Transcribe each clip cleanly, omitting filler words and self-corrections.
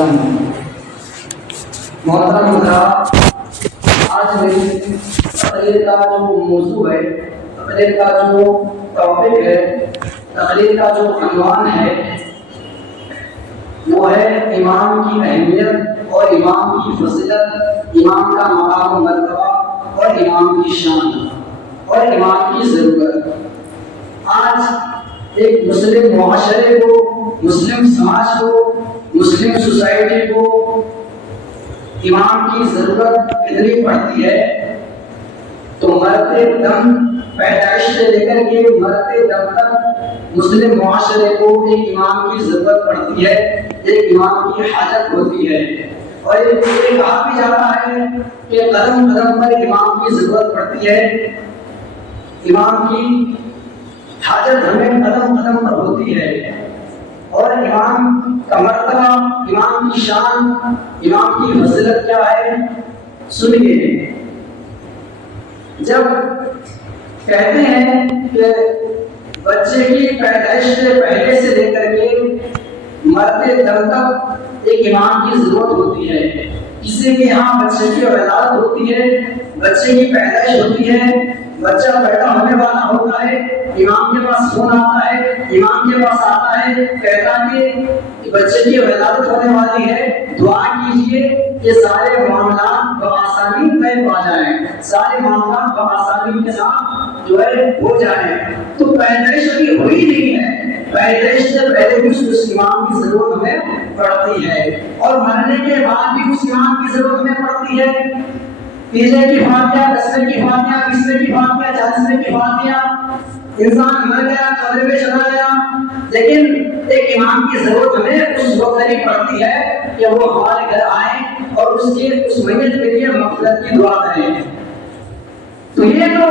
وسلم۔ محترم حضرات، آج میری تقریر کا جو موضوع ہے، تقریر کا جو ٹاپک ہے، تقریر کا جو عنوان ہے وہ ہے امام کی اہمیت اور امام کی فضیلت، امام کا مقام و مرتبہ اور امام کی شان اور امام کی ضرورت۔ آج ایک مسلم معاشرے کو، مسلم سماج کو، مسلم سوسائٹی کو امام کی ضرورت اتنی پڑتی ہے تو مرتے دم، پیدائش سے لے کر کے مرتے دم تک مسلم معاشرے کو ایک امام کی ضرورت پڑتی ہے، ایک امام کی حاجت ہوتی ہے۔ اور یہ کہا بھی جاتا ہے کہ قدم قدم پر امام کی ضرورت پڑتی ہے، امام کی حاجت ہمیں قدم قدم پر ہوتی ہے۔ اور امام کا مرتبہ، امام کی شان، امام کی فضیلت کیا ہے سنیے۔ جب کہتے ہیں کہ بچے کی پیدائش سے پہلے سے لے کر کے مرتے دم تک ایک امام کی ضرورت ہوتی ہے، کسی کے یہاں بچے کی ولادت ہوتی ہے، بچے کی پیدائش ہوتی ہے، بچہ پیدا ہونے والا ہوتا ہے، امام کے پاس فون آتا ہے، امام کے پاس آتا ہے، کہتا کہ بچے کی ولادت ہونے والی ہے، دعا کیجئے کہ سارے معاملات بآسانی طے پا جائیں، سارے معاملات بآسانی کے ساتھ جو ہے ہو جائیں۔ تو پیدائش ابھی ہوئی نہیں ہے، پیدائش سے پہلے بھی اس امام کی ضرورت ہمیں پڑتی ہے، اور مرنے کے بعد بھی اس امام کی ضرورت ہمیں پڑتی ہے۔ تیسرے کی فاتحہ، 10ویں کی فاتحہ، 20ویں کی فاتحہ، 40ویں کی فاتحہ، انسان مر گیا، قبر میں چلا گیا، لیکن ایک امام کی ضرورت ہمیں اس وقت نہیں پڑتی ہے کہ وہ ہمارے گھر آئے اور اس میت کے لیے مغفرت کی دعا کریں۔ تو یہ تو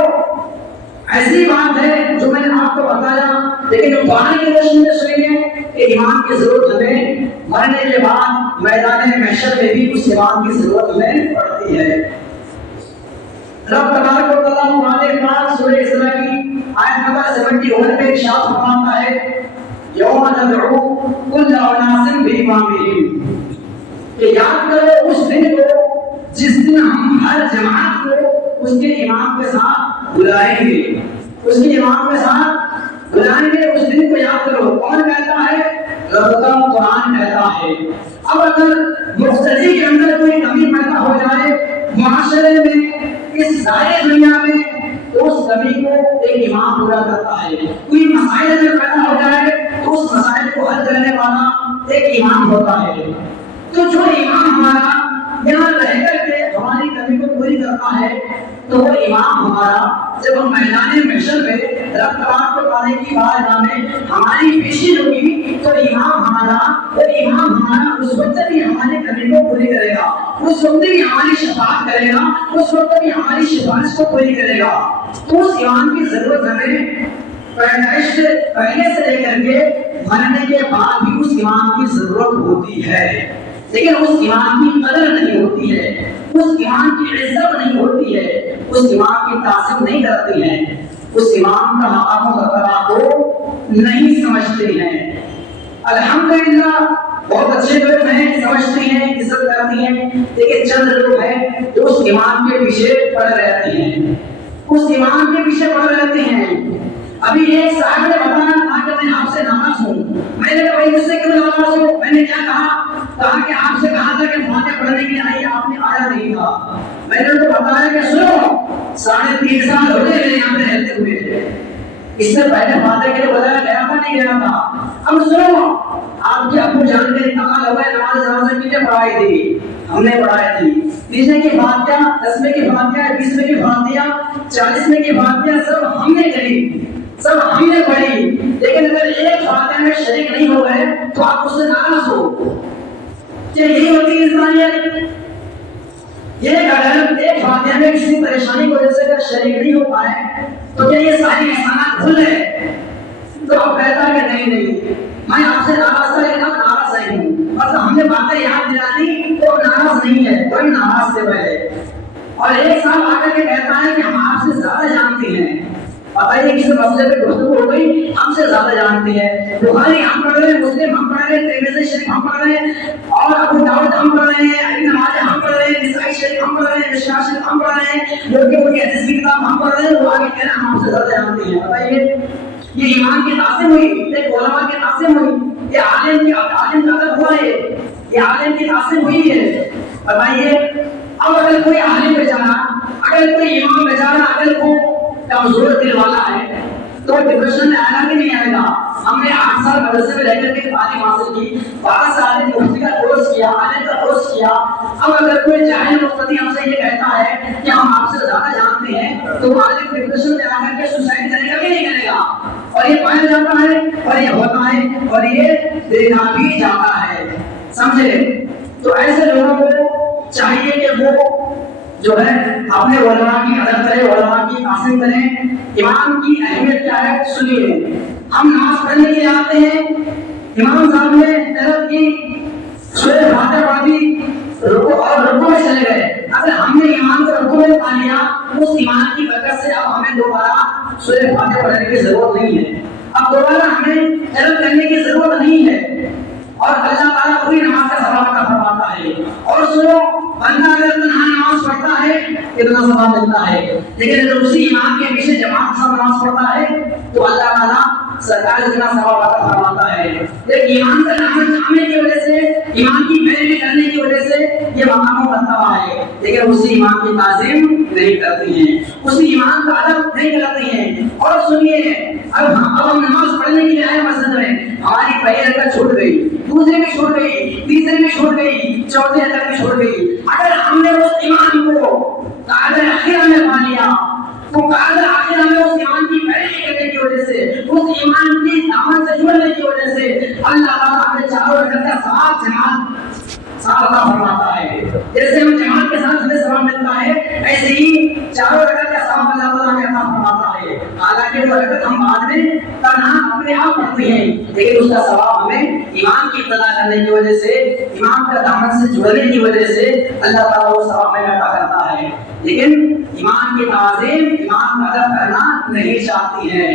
ایسی بات ہے جو میں نے آپ کو بتایا، لیکن قرآن کی روشنی میں سنیے کہ امام کی ضرورت ہمیں مرنے کے بعد میدان محشر میں بھی اس امام کی ضرورت ہمیں پڑتی ہے۔ رب تبارک و تعالیٰ قرآن پاک سورہ اسراء کی آیت نمبر 71 میں ارشاد فرماتا ہے، یوم ندعو کل اناس بامامہم، کہ یاد کرو اس دن کو جس دن ہم ہر جماعت کو اس کے امام کے ساتھ بلائیں گے، اس کے امام کے ساتھ بلائیں گے۔ اس دن کو یاد کرو۔ کون کہتا ہے؟ رب کا قرآن کہتا ہے۔ اب اگر مقتدی کے اندر کوئی کمی پیدا ہو جائے معاشرے میں، اس سارے دنیا میں، تو اس کمی کو ایک امام پورا کرتا ہے۔ کوئی مسائل اگر پیدا ہو جائے تو اس مسائل کو حل کرنے والا ایک امام ہوتا ہے۔ تو جو امام ہمارا یہاں رہ کر کے ہماری کمی کو پوری کرتا ہے، تو وہ امام ہمارا جب ہم میدان محشر میں رب تبارک و تعالیٰ کی بارگاہ میں ہماری پیشی ہوگی، تو امام ہمارا اس وقت بھی ہماری کمی کو پوری کرے گا، اس وقت بھی ہماری شفاعت کرے گا، اس وقت بھی ہماری سفارش کو پوری کرے گا۔ تو اس امام کی ضرورت ہمیں پیدائش سے پہلے سے لے کر کے مرنے کے بعد بھی اس امام کی ضرورت ہوتی ہے، لیکن اس امام کی قدر نہیں ہوتی ہے، اس امام کی عزت نہیں ہوتی ہے، اس امام کی تعظیم نہیں کرتی ہے، اس امام کا مقام و مرتبہ کو نہیں سمجھتے ہیں۔ الحمدللہ بہت اچھے لوگ ہیں، سمجھتے ہیں، عزت کرتی ہیں، لیکن چند لوگ ہیں جو اس امام کے پیچھے پڑے رہتے ہیں، اس امام کے پیچھے پڑے رہتے ہیں۔ ابھی ایک صاحب نے بتایا تھا کہ میں آپ سے ناراض ہوں۔ میں نے کہا بھائی مجھ سے کیوں ناراض ہو؟ میں نے کیا کہا کہ آپ سے کہا تھا کہ فاتحہ پڑھنے کے لیے آئیے، آپ نے آیا نہیں تھا۔ میں نے ان کو بتایا کہ سنو، 3.5 سال ہو گئے یہاں پہ رہتے ہوئے، اس سے پہلے فاتحہ کے لیے بتایا گیا تھا نہیں گیا تھا۔ اب سنو، آپ کے ابو جان کے انتقال ہو گئے، نماز جنازہ کی پڑھائی تھی، ہم نے پڑھائی تھی، 30ویں کی فاتحہ، 10ویں کی فاتحہ، 20ویں کی فاتحہ، 40ویں کی فاتحہ سب ہم نے کری، سب ہم نے پڑھی، لیکن اگر ایک فاتحہ میں شریک نہیں ہو گئے تو آپ اس سے ناراض ہو۔ کیا یہی ہوتی ہے انسانیت؟ یہ اگر ایک فاتحہ میں کسی پریشانی کی وجہ سے اگر شریک نہیں ہو پائے تو کیا یہ ساری احسانات بھول گئے؟ تو اب کہتا ہے کہ نہیں میں آپ سے ناراض تھا، لیکن اب ناراض نہیں ہوں، بس ہم نے باتیں یاد دلا دی تو ناراض نہیں ہے، کوئی ناراض سے پہلے۔ اور ایک سال آ کر کے کہتا ہے کہ ہم آپ سے زیادہ جانتے ہیں، بتائیے کسی مسئلے پہ گفتگو ہو گئی، ہم سے زیادہ جانتے ہیں، بخاری ہم پڑھ رہے ہیں، مسلم ہم پڑھ رہے ہیں، ترمذی شریف ہم پڑھ رہے ہیں، اور ابو رہے ہیں, ابھی نماز ہم پڑھ رہے ہیں, نسائی شریف ہم پڑھ رہے ہیں, مشکوٰۃ شریف ہم پڑھ رہے ہیں, موٹی حدیث کی کتاب ہم پڑھ رہے ہیں, وہ آگے کہہ رہے ہیں ہم سے زیادہ جانتے ہیں. بتائیے یہ ایمان کی تعظیم ہوئی, ایک علماء کی تعظیم ہوئی, یہ عالم کا ادب ہوا ہے, یہ عالم کی تعظیم ہوئی ہے. بتائیے اب اگر کوئی عالم بیچارہ, اگر کوئی امام بیچارہ اگر وہ کمزور دل والا ہے تو ڈپریشن میں آئے گا کہ نہیں آئے گا؟ ہم نے 8 سال مدرسے میں رہ کر کے تعلیم حاصل کی, 12 سال مفتی کا کورس کیا, عالم کا کورس کیا. اب اگر کوئی جاہل مفتی ہم سے یہ کہتا ہے کہ ہم آپ سے زیادہ جانتے ہیں تو عالم ڈپریشن میں آ کر کے سوسائڈ کرے گا کہ نہیں کرے گا؟ اور یہ پایا جاتا ہے اور یہ ہوتا ہے اور یہ دیکھا بھی جاتا ہے. سمجھے؟ تو ایسے لوگوں کو چاہیے کہ وہ جو ہے اپنے علماء کی ادب کرے, علماء کی تعظیم کریں. امام کی اہمیت کیا ہے سنیے. ہم نماز پڑھنے کے لیے آتے ہیں, امام صاحب نے طلب کی, سورہ فاتحہ پڑھ دی, رکوع میں چلے گئے. اگر ہم نے امام کو رکوع میں پا لیا اس امام کی برکت سے اب ہمیں دوبارہ سورہ فاتحہ پڑھنے کی ضرورت نہیں ہے, اب دوبارہ ہمیں طلب کرنے کی ضرورت نہیں ہے. اور اللہ تعالیٰ پوری نماز کا ثواب عطا فرماتا ہے. اور سنو, بندہ اگر تنہا نماز پڑھتا ہے اتنا ثواب ملتا ہے, لیکن اگر اسی امام کے پیچھے جماعت کے ساتھ نماز پڑھتا ہے تو اللہ تعالیٰ سرکار اتنا ثواب عطا فرماتا ہے. ایک ایمان کا نام جاننے کی وجہ سے, ایمان کی پیروی کرنے کی وجہ سے یہ مقام و مرتبہ ہے, لیکن اسی ایمان کی تعظیم نہیں کرتی ہیں, اسی ایمان کا ادب نہیں کرتی ہیں. اور سنیے, اب ہم نماز پڑھنے کے لیے آئے مسجد میں, ہماری پہلی رکعت چھوٹ گئی, دوسری بھی چھوٹ گئی, تیسری بھی چھوٹ گئی, چوتھی رکعت بھی چھوٹ گئی. اگر ہم نے اس ایمان کو قاعدہ اخیرہ میں پا لیا تو قاعدہ اخیرہ میں اس ایمان کی پیروی کرنے کی وجہ سے, اس ایمان کی دامن سے جڑنے کی وجہ سے اللہ تعالیٰ ہمیں چاروں رکعت کا ثواب عطا فرماتا ہے. جیسے ہم جماعت کے ساتھ ہمیں ثواب ملتا ہے, ایسے ہی چاروں رکعت کا ثواب اللہ تعالیٰ ہمیں عطا فرماتا ہے. حالانکہ وہ رکعت ہم بعد میں تنہا اپنے آپ پڑھتے ہیں, لیکن اس کا ثواب ہمیں ایمان کی ابتدا کرنے کی وجہ سے, ایمان کا دامن سے جڑنے کی وجہ سے اللہ تعالیٰ وہ ثواب ہمیں عطا کرتا ہے. لیکن ایمان کی تعظیم, ایمان کا ادب کرنا نہیں چاہتی ہے.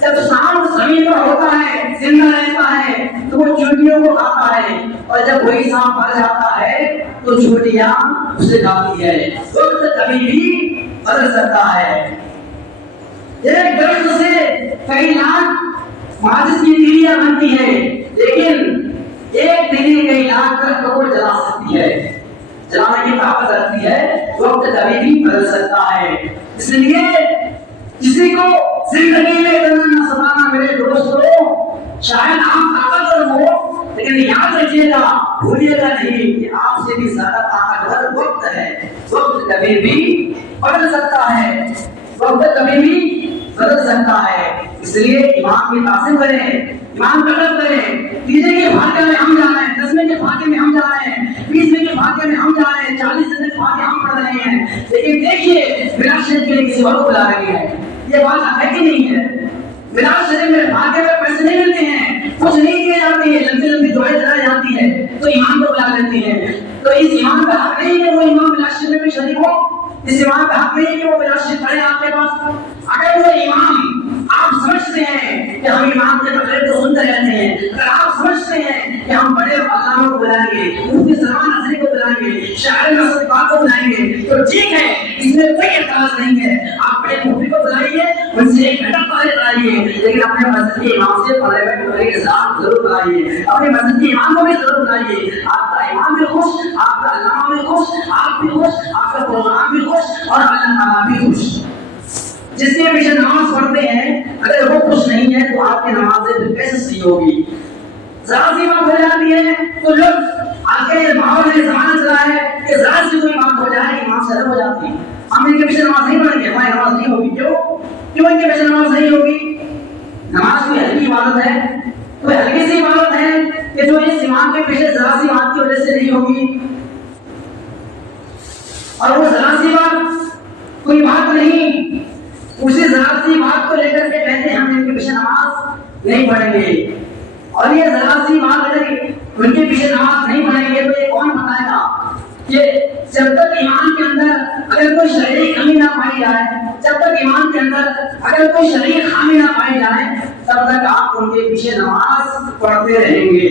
جب سانپ زمین پر ہوتا ہے, زندہ رہتا ہے, تو وہ چونٹیوں کو کھاتا ہے, اور جب وہی سانپ مر جاتا ہے تو چونٹیاں اسے کھاتی ہے. وقت کبھی بھی بدل سکتا ہے. ایک درخت سے کئی لاکھ ماچس کی تیلیاں بنتی ہے, لیکن ایک تیلی کئی لاکھ درخت کو جلا سکتی ہے, جلانے کی طاقت رکھتی ہے. وقت کبھی بھی بدل سکتا ہے. اس لیے کسی کو زندگی میں اتنا نہ ستانا میرے دوستوں, شاید آپ طاقتور ہو لیکن یاد رکھیے گا, بھولیے گا نہیں کہ آپ سے بھی زیادہ طاقتور وقت ہے. وقت کبھی بھی بدل سکتا ہے, وقت کبھی بھی بدل سکتا ہے. اس لیے ایمان کی تعظیم کریں, ایمان کا ادب کریں. 30 کے فاتحے میں ہم جا رہے ہیں, 10 کے فاتحے میں ہم جا رہے ہیں, 20 کے فاتحے میں ہم جا رہے ہیں, 40 کے فاتحے ہم پڑھ رہے ہیں, لیکن دیکھیے میراث شریف کے لیے کسی اور کو بلا رہے ہیں. یہ بات ہے کہ نہیں ہے؟ میراث شریف میں فاتحے میں پیسے نہیں ملتے ہیں, کچھ نہیں دیے جاتے ہیں, لمبی لمبی دعائیں چلائی جاتی ہے, تو ایمان کو بلا لیتے ہیں. تو اس ایمان کا حق نہیں ہے وہ امام میراث شریف میں شریک ہو, اس ایمان کا حق نہیں ہے کہ وہ میراث شریف پڑھے آپ کے پاس. اگر وہ امام آپ سمجھتے ہیں کہ ہم امام کے تقریر کو سنتے رہتے ہیں, اگر آپ سمجھتے ہیں کہ ہم بڑے علامہ کو بلائیں گے, مفتی سلمان نصری کو بلائیں گے, شاعر نصر پاک کو بلائیں گے, تو ٹھیک ہے, اس میں کوئی اعتراض نہیں ہے. آپ بڑے مفتی کو بلائیے, ان سے 1 گھنٹہ پڑھے بلائیے, لیکن اپنے مسجد کے امام سے پڑھنے کے ساتھ ضرور بلائیے, اپنے مسجد کے امام کو بھی ضرور بلائیے. آپ کا امام بھی خوش, آپ کا علامہ بھی خوش, آپ بھی خوش, آپ کا پروگرام بھی خوش, اور اللہ تعالیٰ بھی خوش. جس کے پیچھے نماز پڑھتے ہیں اگر وہ خوش نہیں ہے تو آپ کی نمازیں پھر کیسے صحیح ہوگی؟ ذرا سی بات ہو جاتی ہے تو لوگ آج کے ماحول نے زمانہ چلا ہے کہ ذرا سی کوئی بات ہو جائے ایمان سے الگ ہو جاتی ہے. ہم ان کے پیچھے نماز نہیں پڑھیں گے, ہماری نماز نہیں ہوگی. کیوں ان کے پیچھے نماز نہیں ہوگی؟ نماز کوئی ہلکی عبادت ہے, کوئی ہلکی سی عبادت ہے کہ جو اس امام کے پیچھے ذرا سی بات کی وجہ سے نہیں ہوگی. اور وہ ذرا سی بات کوئی بات نہیں, اسی ذرا سی بات کو لے کر کے کہتے ہیں ہم ان کے پیچھے نماز نہیں پڑھیں گے. اور یہ ذرا سی بات اگر ان کے پیچھے نماز نہیں پڑھیں گے تو یہ کون بتائے گا کہ جب تک ایمان کے اندر اگر کوئی شرعی کمی نہ پائی جائے, جب تک ایمان کے اندر اگر کوئی شرعی خامی نہ پائی جائے, تب تک آپ ان کے پیچھے نماز پڑھتے رہیں گے.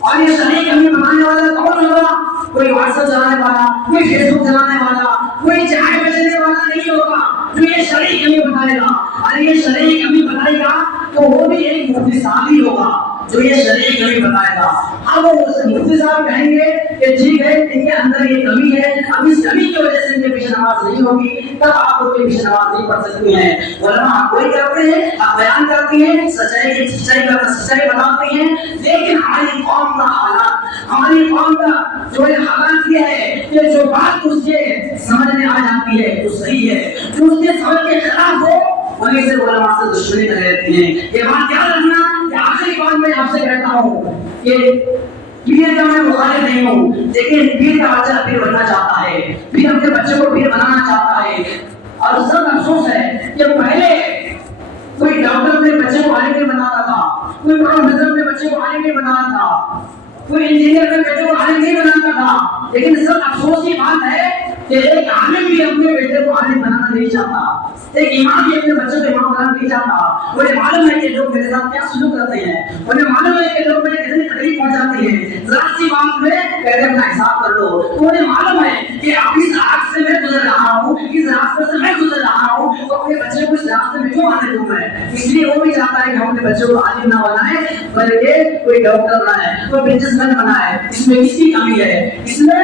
اور یہ شرعی کمی بنانے والا کون ہوگا؟ کوئی واٹس ایپ چلانے والا، کوئی فیس بک چلانے والا، کوئی چائے بیچنے والا نہیں ہوگا جو یہ شرعی کمی بتائے گا. اور یہ شرعی کمی بتائے گا تو وہ بھی ایک مفتی صاحب ہی ہوگا جو یہ شرعی کمی بتائے گا. اب وہ مفتی صاحب کہیں گے کہ ٹھیک ہے ان کے اندر یہ کمی ہے، اب اس کمی کی وجہ سے ان کے پیچھے نماز نہیں ہوگی، تب آپ ان کے پیچھے نماز نہیں پڑھ سکتی ہیں. علماء کوئی کرتے ہیں، آپ بیان کرتی ہیں، سچائی بتاتے ہیں، لیکن ہماری قوم کا حالات، ہماری قوم کا جو حالات یہ ہے کہ جو بات اس کے سمجھ میں آ جاتی ہے تو صحیح ہے، جو اس کے سمجھ کے خلاف ہو وہیں سے علماء سے دشمنی لگ رہتی ہیں. یہ بات یاد رکھنا کہ آخری بات میں آپ سے کہتا ہوں کہ پیر کا میں مخالف نہیں ہوں، لیکن پیر کا بچہ پیر بننا چاہتا ہے، پیر اپنے بچے کو پیر بنانا چاہتا ہے. اور سب افسوس ہے کہ پہلے کوئی ڈاکٹر اپنے بچے کو عالم نہیں بناتا تھا، کوئی پروفیسر اپنے بچے کو عالم نہیں بناتا تھا، کوئی انجینئر اپنے بچے کو عالم نہیں بناتا تھا. لیکن سب افسوس کی بات ہے کہ ایک عالم بھی اپنے بیٹے کو عالم بنانا نہیں چاہتا، ایک امام بھی اپنے بچوں کو امام بنانا نہیں چاہتا. انہیں معلوم ہے کہ لوگ میرے ساتھ کیا سلوک کرتے ہیں، انہیں معلوم ہے کہ لوگ میرے کتنی تکلیف پہنچاتے ہیں، ذرا سی بات میں کہتے اپنا حساب کر لو. تو انہیں معلوم ہے کہ اب اس راست سے میں گزر رہا ہوں، اس راستے سے میں گزر رہا ہوں، تو اپنے بچے کو اس راستے میں کیوں آنے دوں میں. اس لیے وہ بھی چاہتا ہے کہ ہم اپنے بچوں کو عالم نہ بنائیں بلکہ کوئی ڈاکٹر بنائے، کوئی بزنس مین بنائے. اس میں کس کی کمی ہے؟ اس میں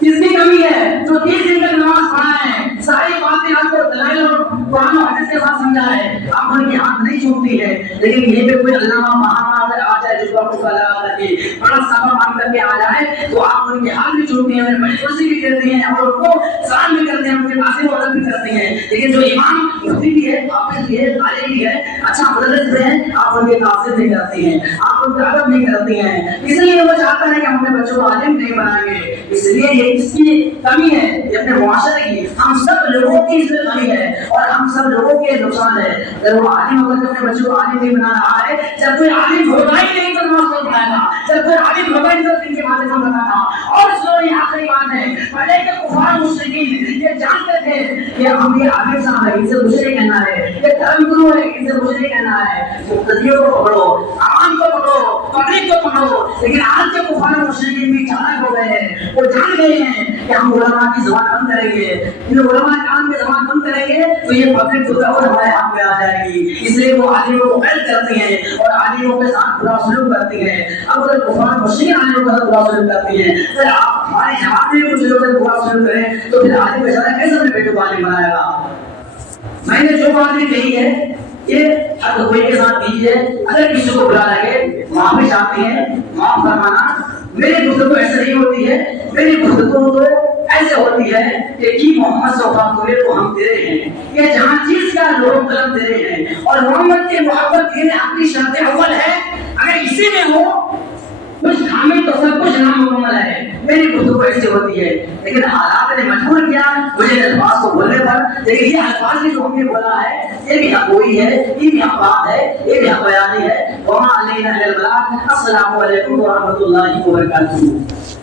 کس کی کمی ہے؟ جو 30 دن تک نماز پڑھا ہے، ساری باتیں آپ کو دلائل اور قرآن و حدیث کے ساتھ سمجھا ہے، آپ ان کی ہاتھ نہیں چھوٹتی ہے. لیکن یہ پہ کوئی علامہ مہاراج آ جائے جو آپ کو لگا کے بڑا صفا مان کر کے آ جائے تو آپ ان کے ہاتھ بھی چھوٹتی ہیں، بڑی خوشی بھی کرتی ہیں اور ان کو سلام بھی کرتے ہیں، ان کے پاس وہ ادب بھی کرتے ہیں. لیکن جو امام مفتی بھی ہے، حافظ بھی ہے، عالم بھی ہے، اچھا مدرس بھی ہے، آپ ان کے تعظیم نہیں کرتی ہیں، آپ ان کا ادب نہیں کرتی ہیں. اس لیے وہ چاہتا ہے کہ ہم اپنے بچوں کو عالم نہیں بنائیں گے. اس لیے یہ اس کی کمی ہے، یہ اپنے معاشرے کی، ہم سب لوگوں کی اس میں کمی ہے اور ہم سب لوگوں کے نقصان ہے. اگر وہ عالم ہو کر اپنے بچوں کو عالم نہیں بنا رہا ہے، جب کوئی عالم ہوگا ہی نہیں تو نماز کون پڑھائے گا، جب کوئی عالم ہوگا ہی تو دین کے باتیں کون بتائے گا. اور سنو یہ آخری بات ہے، پہلے کے کفار مشرکین یہ جانتے تھے کہ ہم یہ عالم صاحب ہے، ان سے مجھے نہیں کہنا ہے، یہ دھرم گرو ہے، ان سے مجھے نہیں کہنا ہے. مقتدیوں کو پکڑو، عوام کو پکڑو، پبلک کو پکڑو. لیکن آج کے کفار مشرکین بھی چالاک ہو گئے ہیں، وہ جان گئے ہیں کہ ہم علماء کی زبان بند کریں گے، ان علماء کرام کی زبان بند کریں گے تو یہ پبلک تو اور ہمارے ہاتھ میں آ جائے گی. اس لیے وہ عالموں کو قید کرتی ہیں اور عالموں کے ساتھ برا سلوک کرتی ہیں. اب اگر کفار مشرکین عالموں کے ساتھ برا سلوک کرتی ہیں، پھر آپ ہماری جماعت میں کچھ لوگ برا سلوک کریں تو پھر عالم بیچارہ کیسے اپنے بیٹے کو عالم بنائے گا. میں نے جو بات بھی کہی ہے یہ حق کوئی کے ساتھ کیجیے. اگر کسی کو برا لگے معافی چاہتی ہیں، معاف فرمانا. میری گفتگو ایسے نہیں ہوتی ہے، میری گفتگو تو ایسے ہوتی ہے کہ کی محمد سے وفا کرے تو ہم تیرے ہیں، یہ جہاں چیز کا لوگ قلم تیرے ہیں اور محمد کی محبت یہ آپ کی شرط اول ہے. اگر اسی میں ہو کچھ کامل تو سب کچھ نامکمل ہے. میری گفتگو ایسی ہوتی ہے لیکن حالات نے مجبور کیا مجھے الفاظ کو بولنے پر. لیکن یہ الفاظ جو ہم نے بولا ہے یہ بھی حق وہی ہے، یہ بھی حق بات ہے، یہ بھی حق بیانی ہے. وما علینا الا البلاغ. السلام علیکم ورحمۃ اللہ وبرکاتہ.